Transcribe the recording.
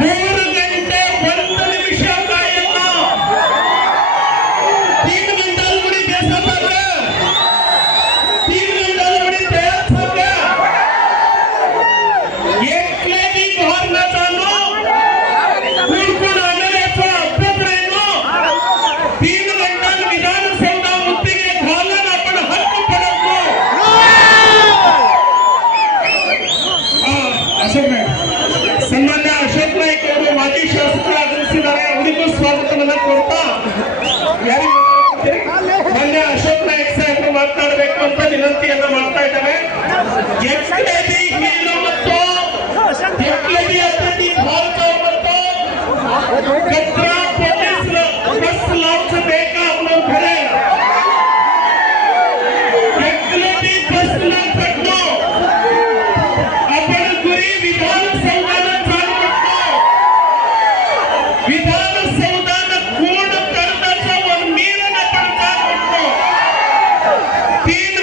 3 ಗಂಟೆ 1 ನಿಮಿಷ ಕಾಯಲ್ಲ 3 घंटा बड़ी देशा पर 3 घंटा बड़ी देश पर एकले भी बाहर न जानो बिल्कुल आने तो अभ्यर्थी 3 घंटा विधानसभा मुद्दे घालन अपन हक पड़को अशोक नाईक सन्मान्य अशोक नाईक ಅವರು ಮಾಜಿ ಶಾಸಕರು ಆಗಮಿಸಿದ್ದಾರೆ ಅವರಿಗೂ ಸ್ವಾಗತವನ್ನು ಕೊಡ್ತಾ ಮಾನ್ಯ ಅಶೋಕ್ ನಾಯ್ಕ್ ಸಾಹೇಬರು ಮಾತನಾಡಬೇಕು ಅಂತ ವಿನಂತಿಯನ್ನ ಮಾಡ್ತಾ ಇದ್ದೇವೆ ಎಕ್ಲೆಬಿ ಹೀರೋ ಮತ್ತು ಎಕ್ಲೆಬಿ ಅತಿಥಿ ಭಾರತ ಮತ್ತು कचरा पुलिस 10 लाख से देखा हम लोग खड़े एक्लेबी 10 लाख तक लो अपन गुरी विधानसभा में चालू करतो विधानसभा में कोड करण्याचा वन मीरन आपण चालू करतो 3